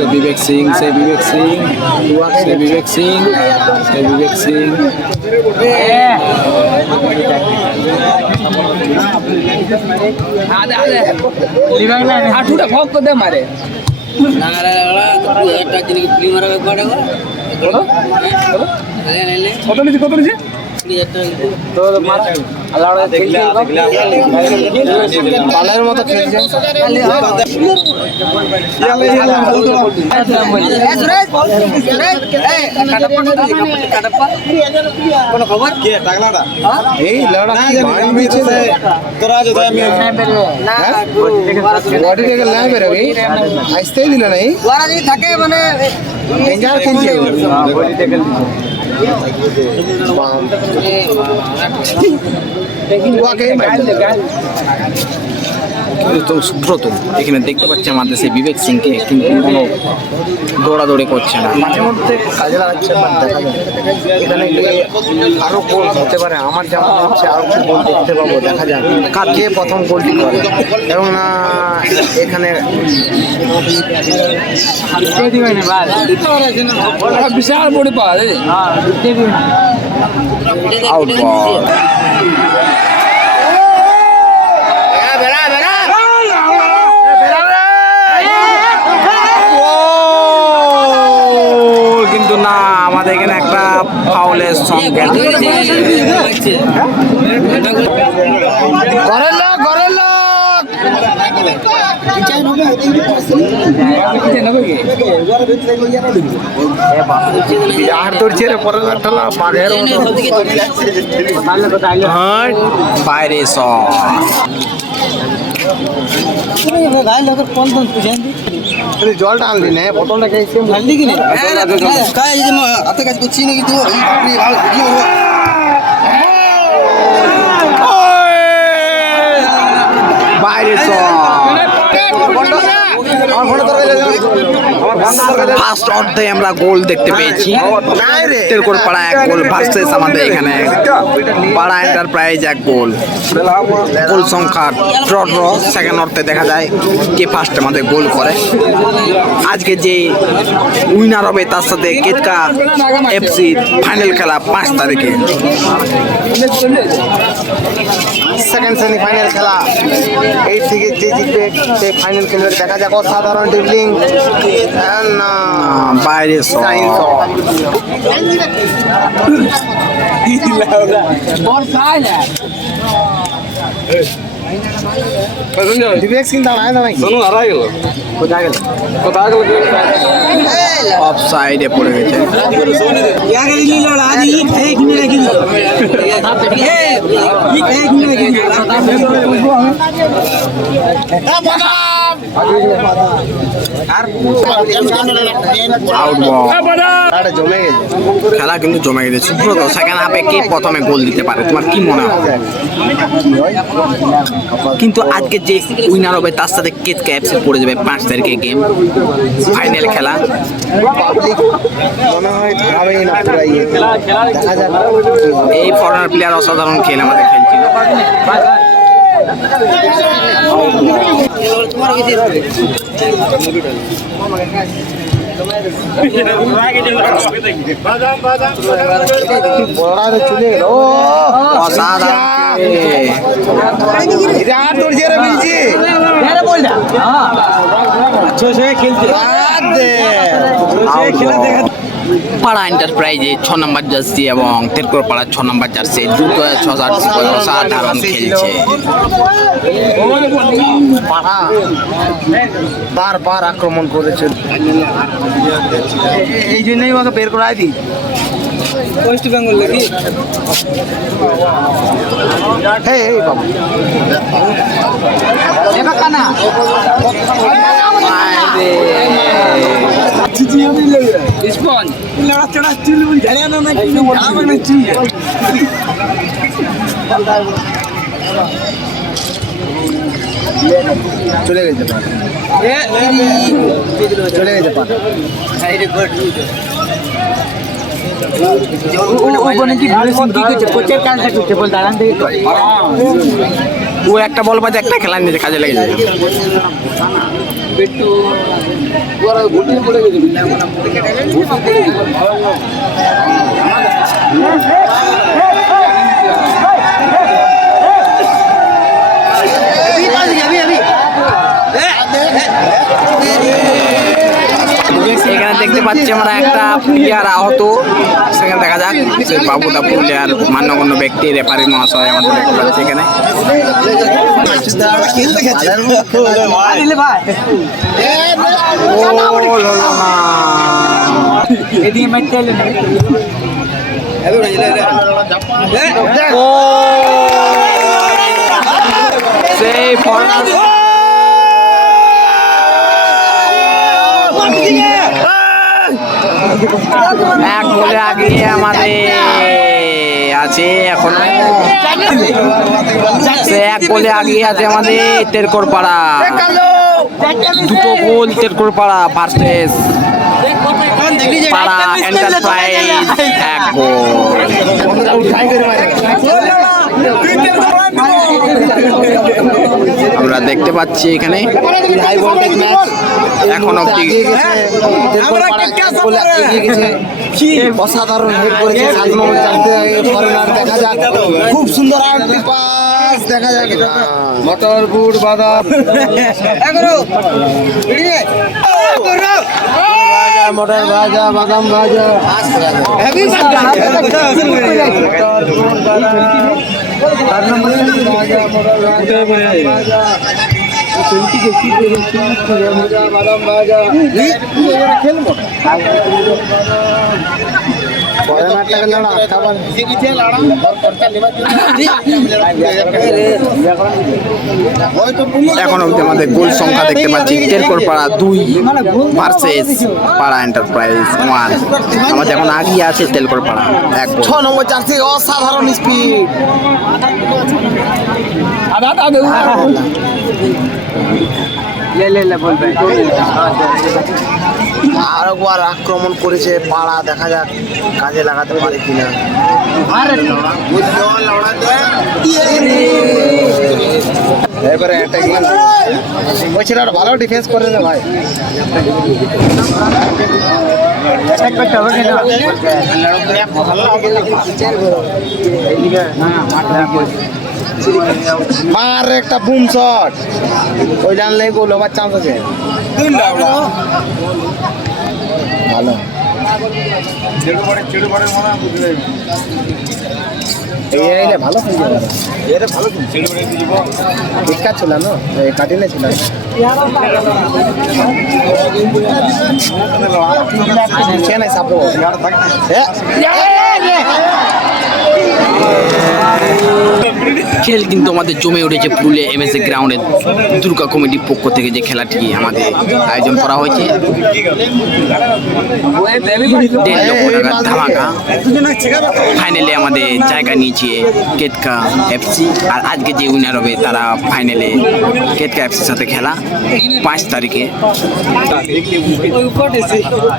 Vivek Singh, say Vivek Singh, say Vivek Singh, say Vivek Singh. বালের মতো খেলছে। এই লড়া বডি থেকে ল্যাব বেরোবি আসতেই দিল না। এই থাকে মানে ডেঞ্জার খেলছে। কিন্তু সুব্রত এখানে দেখতে পাচ্ছি আমাদের সেই বিবেক সিংকে, কিন্তু কোনো দৌড়াদৌড়ি করছে না। মাঝে মধ্যে কাজে লাগাচ্ছে, বাট দেখা যায় এখানে গিয়ে আরো গোল হতে পারে। আমার যেমন হচ্ছে আরো কিছু গোল দেখতে পাবো, দেখা যাক কে প্রথম গোলটি করে। এবং না এখানে বিশাল বড় পাওয়া আউট বল। কিন্তু না, আমাদের এখানে একটা ফাউলের সংকেত। ঘরের লোক, ঘরের লোক। আর দৌড়ছে রে পরের ঠেলা বাঘের মতো। বাইরে শট। জলটা আনলি না, বোতলটা খেয়েছি হাতে কাজ করছি না কিন্তু বাইরে ফার্স্ট অর্ধে আমরা গোল দেখতে পেয়েছি। তেলকোট পাড়া 1 গোল ভার্সেস আমাদের এখানে পাড়া এন্টারপ্রাইজ 1 গোল। গোল সংখ্যা ড্র। সেকেন্ড অর্ধে দেখা যায় কে ফার্স্ট আমাদের গোল করে। আজকে যে উইনার হবে তার সাথে কেতকা এফসি ফাইনাল খেলা 5 তারিখে। সেকেন্ড সেমিফাইনাল খেলা। এই থেকে যে জিতবে সে ফাইনাল খেলবে। দেখা যাক অসাধারণ ড্রিবলিং না বাইরে বিবেক সিং দাঁড়ায় না নাকি? কোথায় গেল? অফ সাইডে পড়ে গেছে। আউট বল। জমে গেছে খেলা কিন্তু জমে গেছে। সুব্রত সেকেন্ড হাফে কে প্রথমে গোল দিতে পারে তোমার কি মনে হয়? কিন্তু আজকে যে উইনার হবে তার সাথে কেতকা এফসি পড়ে যাবে 5 তারিখে গেম ফাইনাল খেলা। পাবলিক মনে হয় ধরাবেই না পুরো ইয়ে। দেখা যাক এই ফরেনার প্লেয়ার অসাধারণ খেল আমাদের খেলছিল। বড়ারে চলে গেল। অসাধারণ আর তোর জেরে মিলছি পাড়া এন্টারপ্রাইজে 6 নম্বর জার্সি এবং তেরকোর পাড়া 6 নম্বর জার্সি দুটো অসাধারণ খেলছে। পাড়া বারবার আক্রমণ করেছে। এই জন্যই আমাকে বের করাই দিই। ওয়েস্ট বেঙ্গল নাকি? হে বাবু এবার কানা স্পঞ্জ লড়া চড়া চুল ঝাড়িয়া না নাকি ঝাড়া না চুল চলে গেছে চলে গেছে সাইডে গড ও একটা বল বাজে একটা খেলা নিয়ে কাজে লেগে যায়। এখানে দেখতে পাচ্ছি আমরা একটা প্লেয়ার আহত, সেখানে দেখা যাক সেই বাবুদা প্লেয়ার মান্যগণ্য ব্যক্তি রেফারি মহাশয় আমাদের দেখতে পাচ্ছি এখানে। সেই এক গোলে আগিয়ে আমাদের আছে এখন, সে এক গোলে আগিয়ে আছে আমাদের তেরকোর পাড়া। দুটো গোল তেরকোর পাড়া ভার্সেস পাড়া এন্টারপ্রাইজ, এক গোল। আমরা দেখতে পাচ্ছি এখানে এখন অব্দি অসাধারণ হেড করেছে, দেখা যাক খুব সুন্দর পাস, দেখা যাক মটর বুট বাদাম মটর ভাজা বাদাম ভাজা খেলবো এখন অব্দি আমাদের গোল সংখ্যা দেখতে পাচ্ছি তেরকোর পাড়া 2 ভার্সেস পাড়া এন্টারপ্রাইজ 1। আমাদের এখন আগিয়ে আছে তেলকোর পাড়া 1। 6 নম্বর জার্সি অসাধারণ স্পিড, আর একবার আক্রমণ করেছে পাড়া, দেখা যাক কাজে লাগাতে পারে কিনা। এবারে ওই ছেলেটা ভালো ডিফেন্স করে রে ভাই। মার একটা বুম শট, ওই জানলে গোল হবার চান্স আছে। ভালো ভালো বেকার ছিল না, কাটিনে ছিল নাই সাপ খেল কিন্তু আমাদের জমে উঠেছে পুরুলিয়া এমএসএ গ্রাউন্ডে। দুর্গা কমিটির পক্ষ থেকে যে খেলাটি আমাদের আয়োজন করা হয়েছে, 1.5 লক্ষ টাকার ধামাকা। ফাইনালে আমাদের জায়গা নিয়েছে কেতকা এফসি, আর আজকে যে উইনার হবে তারা ফাইনালে কেতকা এফসির সাথে খেলা 5 তারিখে।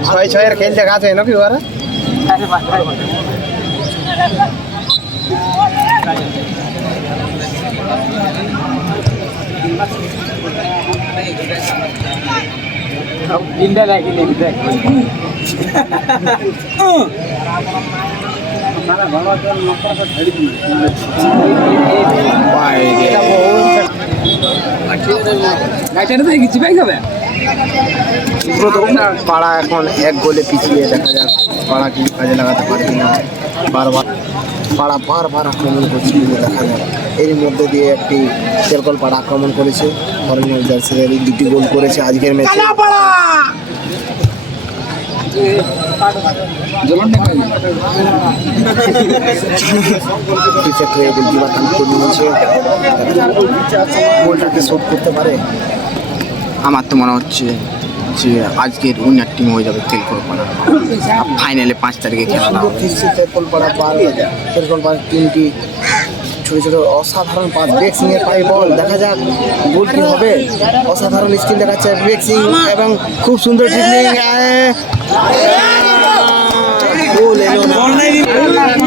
6-6 খেল দেখা আছে নাকি ওরা? পাড়া এখন 1 গোলে পিছিয়ে, দেখা যাক পাড়া কি কাজে লাগাতে পারে কিনা। পাড়া বারবার আক্রমণ করছে, দেখা যাক এর মধ্যে দিয়ে একটি তেলকল পাড়া আক্রমণ করেছে, ফরেনার জার্সির 2টি গোল করেছে আজকের ম্যাচে। গোলটাকে শোধ করতে পারে। আমার তো মনে হচ্ছে যে আজকের উইনার টিম হয়ে যাবে তেলকোর পাড়া। ফাইনালে 5 তারিখে খেলা হবে। তেলকলপাড়া তেলকলপাড়ার টিমটি ছোটো ছোটো অসাধারণ পাস, ব্রেক সিং এর পায়ে বল, দেখা যাক গোল কি হবে। অসাধারণ স্কিল দেখাচ্ছে ব্রেক সিং এবং খুব সুন্দর ড্রিবলিং। গোল এলো না।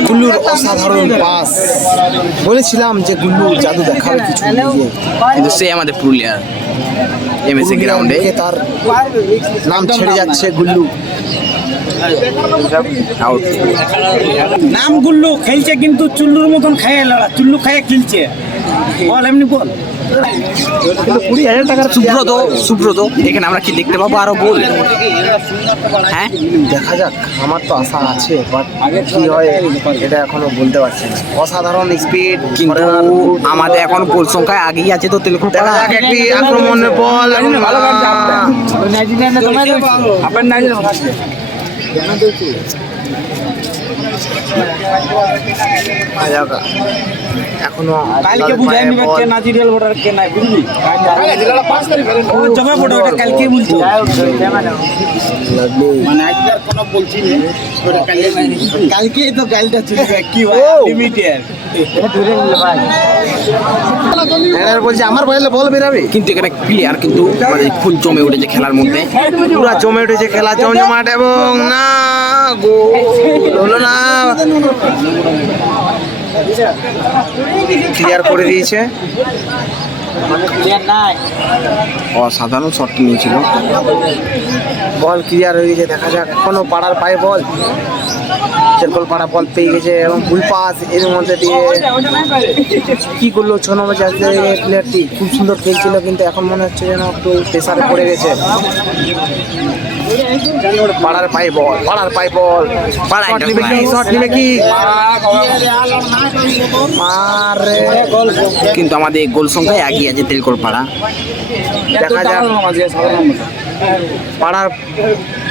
গুল্লুর অসাধারণ পাস, বলেছিলাম যে গুল্লু জাদু দেখাবে কিছু, কিন্তু সে আমাদের পুরুলিয়ার এমএসএ গ্রাউন্ডে তার নাম ছেড়ে যাচ্ছে গুল্লু। আউট। নাম গুল্লু খেলছে কিন্তু চুল্লুর মতন খায়, চুল্লু খায় খেলছে। বল এমনি বল। কিন্তু 20,000 টাকার সুব্রত এখানে আমরা কি দেখতে পাবো আরো গোল? হ্যাঁ দেখা যাক, আমার তো আশা আছে, বাট কি হয় এটা এখনো বলতে পারছি না। অসাধারণ স্পিড, কিন্তু আমাদের এখন গোল সংখ্যায় আগেই আছে তো তেলকুর দেখা যাক একটি আক্রমণের বল এবং এখনো কালকে বুঝাই নিবে কে নাজিরিয়াল ভোটার কে নাই বুঝলি ও জমা ভোটার ওটা কালকে বলতো মানে আজকাল কোনো বলছি না ওটা কালকে তো গালটা চলবে কি ভাই লিমিটেড ধরে নিলে ভাই বলছি আমার বলে বল বেরাবে, কিন্তু এখানে প্লেয়ার কিন্তু মানে ফুল জমে উঠেছে খেলার মধ্যে, পুরা জমে উঠেছে খেলা জমজমাট এবং না গোল হলো না, ক্লিয়ার করে দিয়েছে। অসাধারণ শট নিয়েছিল, বল ক্লিয়ার হয়ে গেছে। দেখা যাক, এখনো পাড়ার পায়ে বল, চেরকল পাড়া বল পেয়ে গেছে এবং ফুল পাস এর মধ্যে দিয়ে কি করলো 6 নম্বর জার্সি প্লেয়ারটি, খুব সুন্দর খেলছিল কিন্তু এখন মনে হচ্ছে যেন একটু প্রেসারে পড়ে গেছে। পাড়ার পায়ে বল, পাড়ার পায়ে বল, শট নিবে কি, শট নিবে কি, মারে কিন্তু আমাদের গোল সংখ্যায় এগিয়ে আছে তেলকোর পাড়া। দেখা যাক, পাড়ার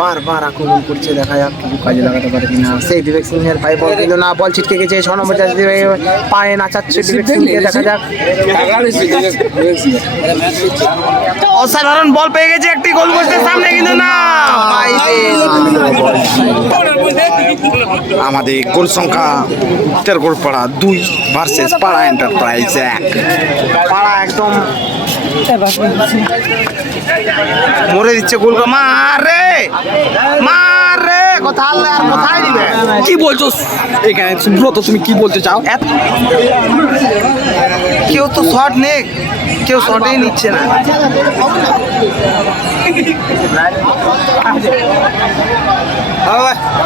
বারবার আক্রমণ করছে, দেখা যাক কিছু কাজে লাগাতে পারে কিনা। সেই বিবেক সিং এর পায়ে বল কিন্তু না, বল ছিটকে গেছে। 6 নম্বর জার্সি পায়ে নাচাচ্ছে বিবেক সিংকে, দেখা যাক। অসাধারণ বল পেয়ে গেছে একটি গোল পোস্টের সামনে কিন্তু না, আমাদের গোল সংখ্যা তেলকোর পাড়া 2 ভার্সেস পাড়া এন্টারপ্রাইজ 1। পাড়া একদম মরে দিচ্ছে গোল, মারে মারে, কোথায় আর কোথায় দিবে, কি বলছো এখানে সুব্রত, তুমি কি বলতে চাও? কেউ তো শট নেই, কেউ শটই নিচ্ছে না।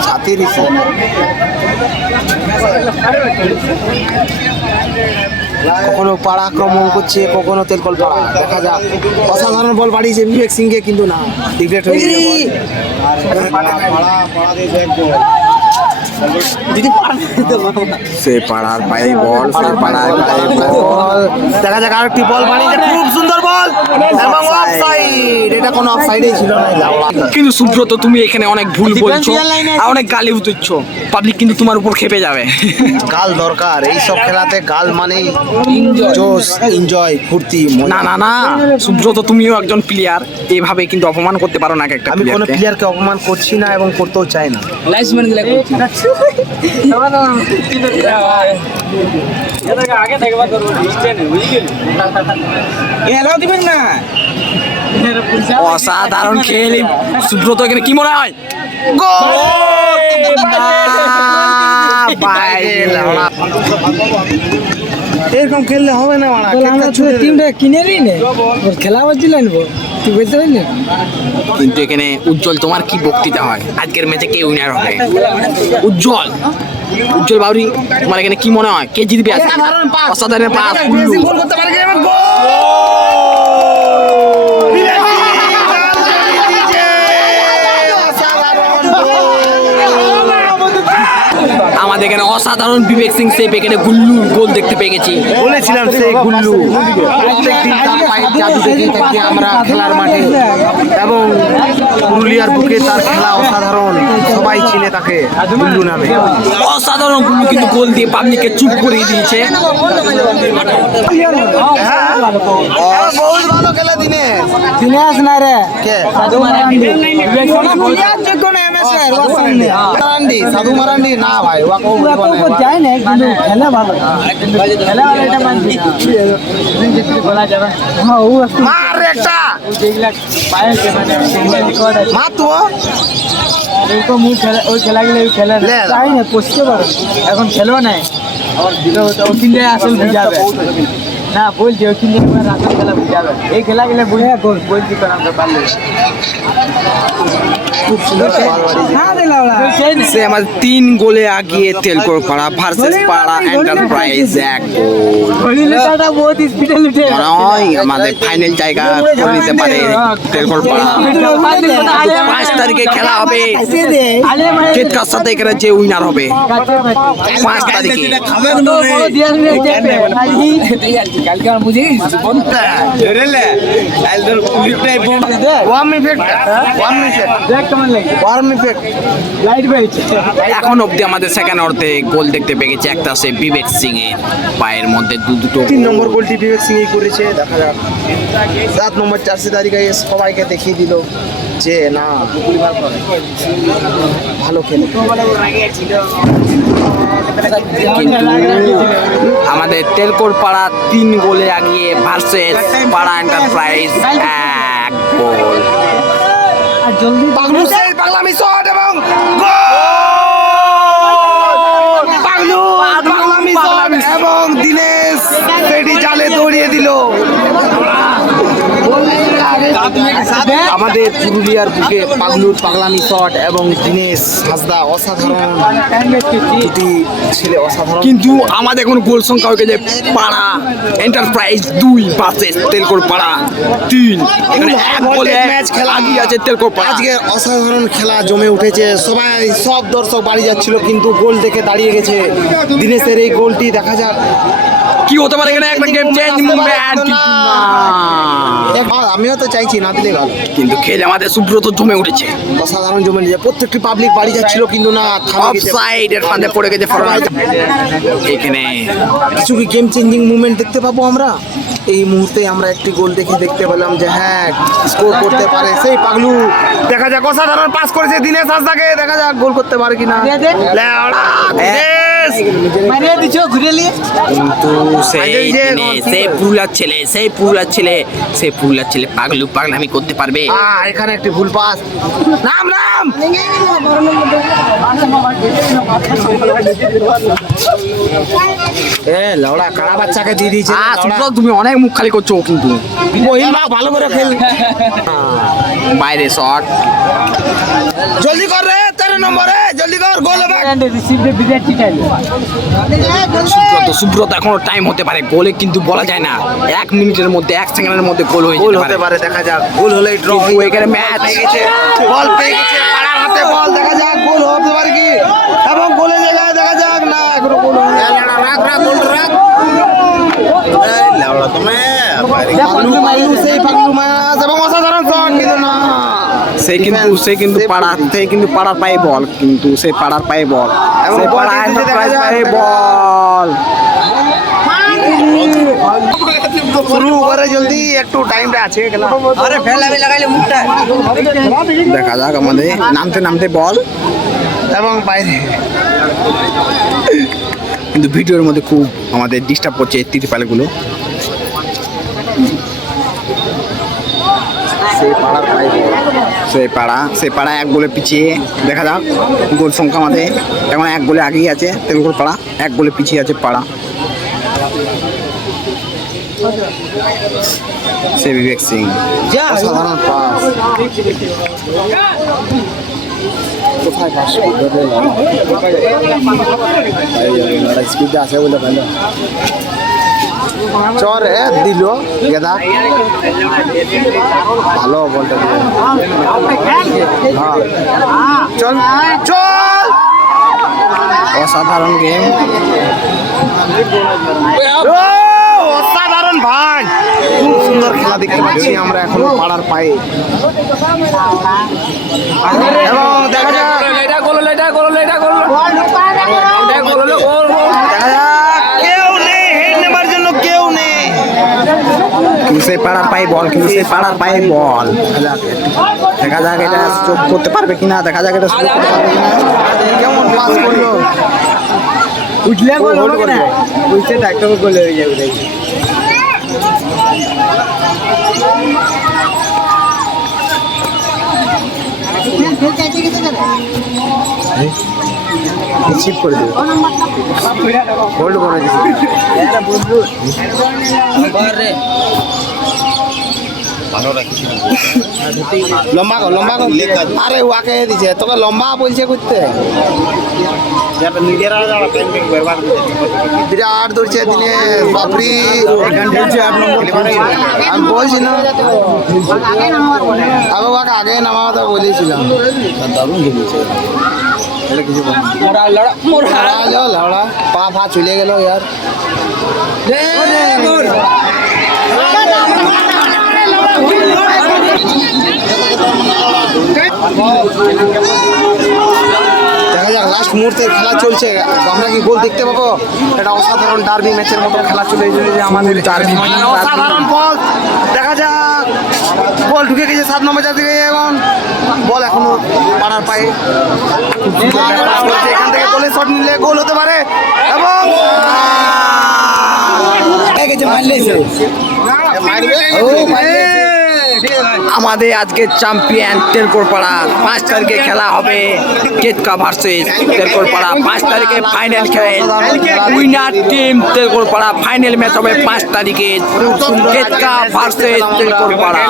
ছাতি দিচ্ছে, কখনো পাড়া আক্রমণ করছে, কখনো তেলকল পাড়া। দেখা যাক, অসাধারণ বল বাড়িয়েছে বিবেক সিংকে কিন্তু না, ডিগ্রেট হয়ে গেছে। সে পাড়ার পায়ে বল, সে পাড়ার পায়ে বল, দেখা যাক আরেকটি বল বানিয়েছে, খুব সুন্দর বল এবং অফসাইড, এটা কোনো অফসাইডই ছিল না। কিন্তু সুব্রত তুমি এখানে অনেক ভুল বলছো আর অনেক গালি উঠছ, পাবলিক কিন্তু তোমার উপর খেপে যাবে। গাল দরকার এইসব খেলাতে, গাল মানেই জোশ, এনজয়, ফুর্তি। না না না সুব্রত, তুমিও একজন প্লেয়ার, এভাবে কিন্তু অপমান করতে পারো না একটা আমি কোনো প্লেয়ারকে। প্লেয়ারকে অপমান করছি না এবং করতেও চাই না। অসাধারণ খেলে সুব্রত, এখানে কি মনে হয়? এরকম খেললে হবে না, টিমটা কিনে নিই না ওর খেলা বাজিল আনবো, তুই বুঝতে পারলি? কিন্তু এখানে উজ্জ্বল, তোমার কি বক্তৃতা হয় আজকের ম্যাচে কে উইনার হবে? উজ্জ্বল বাউরি, তোমার এখানে কি মনে হয় কে জিতবে? অসাধারণ পাস, আমাদের এখানে অসাধারণ বিবেক সিং সেভ, এখানে গুল্লু গোল দেখতে পেয়ে গেছি। বলেছিলাম সেই গুল্লু প্রত্যেকদিন তার পায়ের জাদু দেখে থাকি আমরা খেলার মাঠে, এবং পুরুলিয়ার বুকে তার খেলা অসাধারণ, সবাই চিনে তাকে গুল্লু নামে। অসাধারণ গুল্লু কিন্তু গোল দিয়ে পাবলিককে চুপ করিয়ে দিয়েছে। বহুত ভালো খেলা দিনে দিনেশ না রে কে সাধু মারান্ডি, সাধু মারান্ডি না ভাই, ওয়াকে যায় না কিন্তু খেলা ভালো, খেলা ভালো, এটা মানছি বলা যাবে। হ্যাঁ ও মার একটা যেগুলা পায়ে মার তো ওইরকম ওই খেলাগুলো খেলা চাই না, পড়তে পারো এখন খেলো না, আবার ওই দিন আসল বুঝাবে। না বলছি ওই কিনে পুরো রাস্তা খেলা বুঝে যাবে এই খেলা গেলে বুঝে বলছি তো আমরা পারলে খুব সুন্দর বল বাড়িয়েছে। হ্যাঁ দিলাম সে আমাদের 3 গোলে আগিয়ে তেলকোর পাড়া ভার্সেস পাড়া এন্টারপ্রাইজ 1 গোল। ঘড়ি লেটাটা বহুত স্পিডে লুটে মনে হয় আমাদের ফাইনাল জায়গা করে নিতে পারে তেলকোর পাড়া। 5 তারিখে খেলা হবে, কে কার সাথে এখানে যে উইনার হবে 5 তারিখে। কালকে আর বুঝি দেখ কেমন লাগে লাইট বাইট এখন অবধি আমাদের সেকেন্ড অর্ধে গোল দেখতে পেয়ে গেছে। একটা আছে বিবেক সিং এর পায়ের মধ্যে দুটো 3 নম্বর গোলটি বিবেক সিং করেছে। দেখা যাক 7 নম্বর জার্সি তারিখে সবাইকে দেখিয়ে দিল যে না ভালো খেলে। আমাদের তেলকোর পাড়া 3 গোলে আগিয়ে ভার্সেস পাড়া এন্টারপ্রাইজ 1 গোল। আর জলদি পাগলু সেই পাগলামি শট এবং পাগলামি শট এবং দিনেশ সেটি জালে দৌড়িয়ে দিল। আমাদের পুরুলিয়ার বুকে পাগলুর পাগলামি শট এবং দিনেশ হাসদা অসাধারণ দুটি ছেলে অসাধারণ। কিন্তু আমাদের কোনো গোল সংখ্যা হয়ে গেছে পাড়া এন্টারপ্রাইজ 2 ভার্সেস তেলকোর পাড়া 3। এখানে 1 গোলে ম্যাচ খেলা আগিয়ে আছে তেলকোর পাড়া। আজকে অসাধারণ খেলা জমে উঠেছে। সব দর্শক বাড়ি যাচ্ছিল কিন্তু গোল দেখে দাঁড়িয়ে গেছে দিনেশের এই গোলটি। দেখা যাক কি হতে পারে এখানে একটা গেম চেঞ্জ মুভমেন্ট, কিন্তু না। আমিও তো চাইছি না দিলে ভালো, কিন্তু খেলে আমাদের সুব্রত জমে উঠেছে। অসাধারণ জমে নিয়েছে। প্রত্যেকটি পাবলিক বাড়ি যাচ্ছিল কিন্তু না থামে গেছে। অফসাইড এর ফাঁদে পড়ে গেছে ফরওয়ার্ড। এখানে কিছু কি গেম চেঞ্জিং মুভমেন্ট দেখতে পাবো আমরা? এই মুহূর্তে আমরা একটি গোল দেখতে পেলাম যে হ্যাঁ স্কোর করতে পারে সেই পাগলু। দেখা যাক অসাধারণ পাস করেছে দিনেশ হাসদাকে। দেখা যাক গোল করতে পারে কিনা। লেওড়া, দিনেশ! মারিয়ে দিছো ঘুরে নিয়ে কিন্তু সেই পুরুলার ছেলে পাগলামি করতে পারবে। এখানে একটি ভুল পাস। নাম লেওড়া কারা বাচ্চাকে দিয়ে দিয়েছে। সুব্রত তুমি অনেক মুখ খালি করছো, কিন্তু ভালো করে খেল। বাইরে শট, জলদি কর রে 13 নম্বরে, জলদি কর গোল হবে। রিসিভ দ্য বিগেট টিটাইল সুব্রত এখনো টাইম হতে পারে, গোলে কিন্তু বলা যায় না। 1 মিনিটের মধ্যে 1 সেকেন্ডের মধ্যে গোল হয়ে গোল যেতে হতে পারে। পারে। দেখা যাক গোল হলেই ড্র কিন্তু এখানে ম্যাচ বল পেয়ে গেছে পাড়ার হাতে বল। দেখা যাক গোল হতে পারে কি, এবং গোলের জায়গায় দেখা যাক না এখনো গোল হয়নি। পাগলু সেই পাগলু মাস এবং অসাধারণ শট কিন্তু না। সে কিন্তু পাড়ার পায়ে বল, কিন্তু সেই পাড়ার পায়ে বল, এবং সেই বল পাড়া দিতে এন্টারপ্রাইজ দেখা পায়ে যাক। বল। শুরু করে জলদি, একটু টাইমটা আছে খেলা। আরে ফেলাবে লাগাইলে মুখটা দেখা যাক আমাদের নামতে বল, এবং বাইরে কিন্তু ভিডিওর মধ্যে খুব আমাদের ডিস্টার্ব করছে তিরপালগুলো। সেই পাড়া 1 গোলে পিছিয়ে। দেখা যাক গোল সংখ্যা আমাদের এখন 1 গোলে আগেই আছে তেলকোর পাড়া, 1 গোলে পিছিয়ে আছে পাড়া। সে বিবেক সিং অসাধারণ পাস। কোথায় পাস স্পিড আছে বলে ভালো চর দিল গেদা ভালো বলটা দিল। চল চল, অসাধারণ গেম। অসাধারণ ভাই, খুব সুন্দর খেলা দেখতে পাচ্ছি আমরা এখনো পাড়ার পায়ে। এবং দেখা যাক কেউ নেই, হেড নেবার জন্য কেউ নেই। কিন্তু সেই পাড়ার পায়ে বল, দেখা যাক এটা চোখ করতে পারবে কিনা। দেখা যাক এটা সুযোগ করতে পারবে কিনা। কেমন পাস করলো, উঠলে গোল হবে না, উঠছে ডাক্তার গোল হয়ে যাবে। ছিপ করে দেবে হোল্ড করে দিবে লম্বা কর লম্বা কর আরে ওয়াকে দিছে তোকে লম্বা বলছে করতে বিরাট দৌড়ছে দিনে বাপরি আমি বলছি না আমি ওকে আগে নামা তো বলেছিলাম লাউড়া পা ফা চলে গেল ইয়ার দেখা যাক লাস্ট মুহূর্তে খেলা চলছে আমরা কি গোল দেখতে পাবো এটা অসাধারণ ডার্বি ম্যাচের মতো খেলা চলে যে আমাদের ডার্বি অসাধারণ বল দেখা যাক বল ঢুকে গেছে 7 নম্বর জাতি এবং বল এখনো পাড়ার পায়ে এখান থেকে গোলে শট নিলে গোল হতে পারে এবং আমাদের আজকে চ্যাম্পিয়ন তেলকোরপাড়া 5 তারিখে খেলা হবে কেতকা ভার্সেস তেলকোরপাড়া 5 তারিখে ফাইনাল খেল উইনার টিম তেলকোরপাড়া ফাইনাল ম্যাচ হবে 5 তারিখে কেতকা ভার্সেস তেলকোরপাড়া।